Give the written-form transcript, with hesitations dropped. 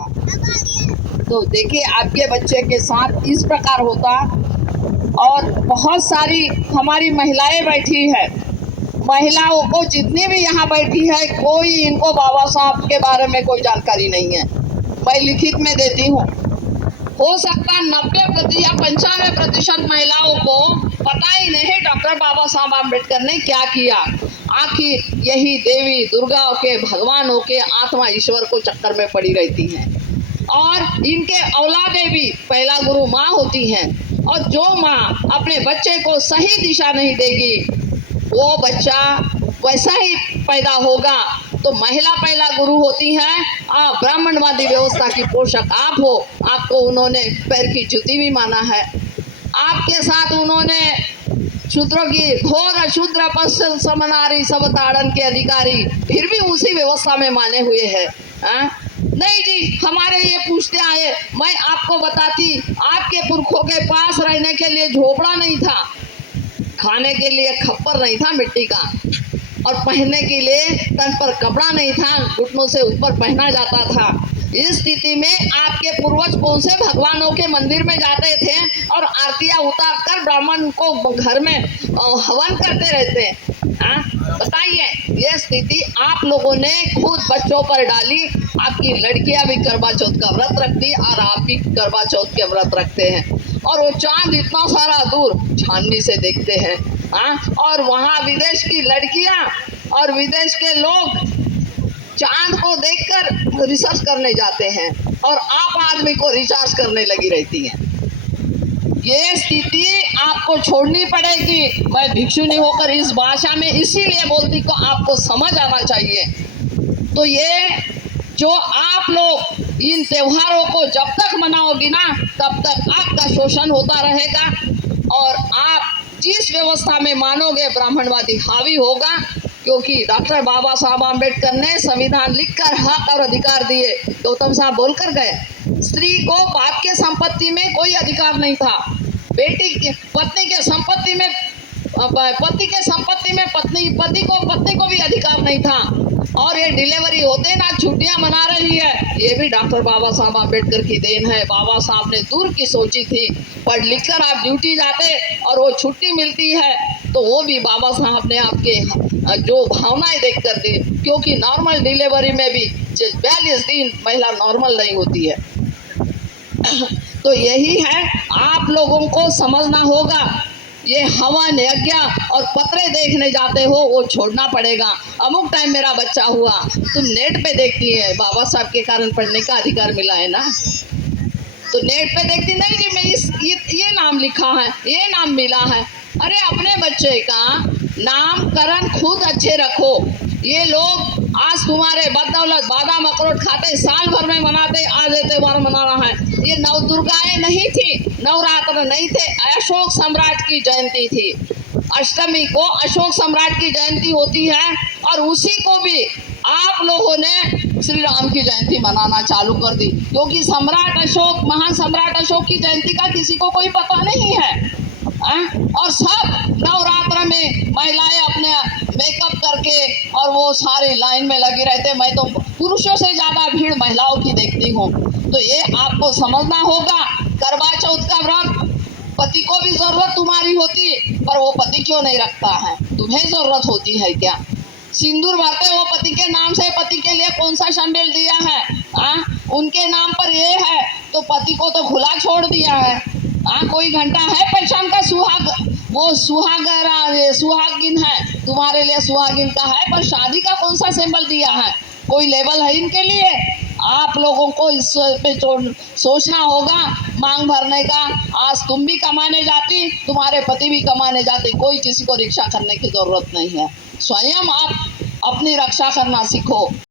तो देखिए आपके बच्चे के साथ इस प्रकार होता। और बहुत सारी हमारी महिलाएं बैठी है, महिलाओं को जितनी भी यहाँ बैठी है कोई इनको बाबा साहब के बारे में कोई जानकारी नहीं है। मैं लिखित में देती हूँ, हो सकता 90% या 95% महिलाओं को पता ही नहीं डॉक्टर बाबा साहब आम्बेडकर ने क्या किया। आखिर यही देवी दुर्गा के भगवानों के आत्मा ईश्वर को चक्कर में पड़ी रहती हैं और इनके औलादे भी पहला गुरु माँ होती हैं। और जो माँ अपने बच्चे को सही दिशा नहीं देगी वो बच्चा वैसा ही पैदा होगा। तो महिला पहला गुरु होती है। ब्राह्मणवादी व्यवस्था की पोषक आप हो, आपको उन्होंने पैर की जूती भी माना है। आपके साथ उन्होंने शूद्रों की घोर शूद्र पश्चिम समनारी सब ताड़न के अधिकारी फिर भी उसी व्यवस्था में माने हुए हैं। नहीं जी, हमारे ये पूछते आए, मैं आपको बताती आपके पुरखों के पास रहने के लिए झोपड़ा नहीं था, खाने के लिए खप्पर नहीं था मिट्टी का, और पहनने के लिए तन पर कपड़ा नहीं था, घुटनों से ऊपर पहना जाता था। इस स्थिति में आपके पूर्वज कौन से भगवानों के मंदिर में जाते थे और आरतियां उतार कर ब्राह्मण को घर में हवन करते रहते हैं। बताइए, यह स्थिति आप लोगों ने खुद बच्चों पर डाली। आपकी लड़कियां भी करवा चौथ का व्रत रखती और आप भी करवा चौथ के व्रत रखते हैं, और वो चांद इतना सारा दूर छाननी से देखते हैं। और वहाँ विदेश की लड़कियां और विदेश के लोग चांद को देखकर रिसर्च करने जाते हैं और आप आदमी को रिचार्ज करने लगी रहती हैं। ये स्थिति आपको छोड़नी पड़ेगी। मैं भिक्षुनी होकर इस भाषा में इसीलिए बोलती को आपको समझ आना चाहिए। तो ये जो आप लोग इन त्योहारों को जब तक मनाओगी ना तब तक आपका शोषण होता रहेगा और आप जिस व्यवस्था में मानोगे ब्राह्मणवादी हावी होगा। क्योंकि डॉक्टर बाबा साहब आम्बेडकर ने संविधान लिखकर हक और अधिकार दिए। गौतम साहब बोलकर गए, स्त्री को बाप के संपत्ति में कोई अधिकार नहीं था, पत्नी के संपत्ति में पति को भी अधिकार नहीं था। और ये डिलीवरी होते ना छुट्टियां मना रही है, ये भी डॉक्टर बाबा साहब आम्बेडकर की देन है। बाबा साहब ने दूर की सोची थी। पढ़ लिख कर आप ड्यूटी जाते और वो छुट्टी मिलती है तो वो भी बाबा साहब ने आपके जो भावनाएं देख कर दी। क्योंकि नॉर्मल डिलीवरी में भी 42 दिन महिला नॉर्मल नहीं होती है। तो यही है, आप लोगों को समझना होगा। ये हवन यज्ञ और पत्रे देखने जाते हो वो छोड़ना पड़ेगा। अमुक टाइम मेरा बच्चा हुआ, तुम नेट पे देखती है बाबा साहब के कारण पढ़ने का अधिकार मिला है ना, तो नेट पे देखती नहीं कि मैं ये नाम लिखा है, ये नाम मिला है। अरे अपने बच्चे का नामकरण खुद अच्छे रखो। ये लोग आज तुम्हारे बदौलत बादाम अखरोट खाते साल भर में मनाते, आज त्योहार मना रहा है। ये नव दुर्गाएं नहीं थी, नवरात्र नहीं थे, अशोक सम्राट की जयंती थी। अष्टमी को अशोक सम्राट की जयंती होती है और उसी को भी आप लोगों ने श्री राम की जयंती मनाना चालू कर दी। क्योंकि सम्राट अशोक, महान सम्राट अशोक की जयंती का किसी को कोई पता नहीं है। और सब नवरात्र में महिलाएं अपने मेकअप करके और वो सारी लाइन में लगी रहते। मैं तो पुरुषों से ज्यादा भीड़ महिलाओं की देखती हूँ। तो ये आपको समझना होगा। करवा चौथ का व्रत पति को भी जरूरत तुम्हारी होती, पर वो पति क्यों नहीं रखता है? तुम्हें जरूरत होती है क्या? सिंदूर भरते हो पति के नाम से, पति के लिए कौन सा शामिल दिया है? उनके नाम पर ये है तो पति को तो खुला छोड़ दिया है। कोई घंटा है पहचान का? वो सुहागिन है, तुम्हारे लिए सुहागिन का है, पर शादी का कौन सा सिंबल दिया है? कोई लेवल है इनके लिए? आप लोगों को इस पे सोचना होगा। मांग भरने का, आज तुम भी कमाने जाती, तुम्हारे पति भी कमाने जाते, कोई किसी को रक्षा करने की जरूरत नहीं है। स्वयं आप अपनी रक्षा करना सीखो।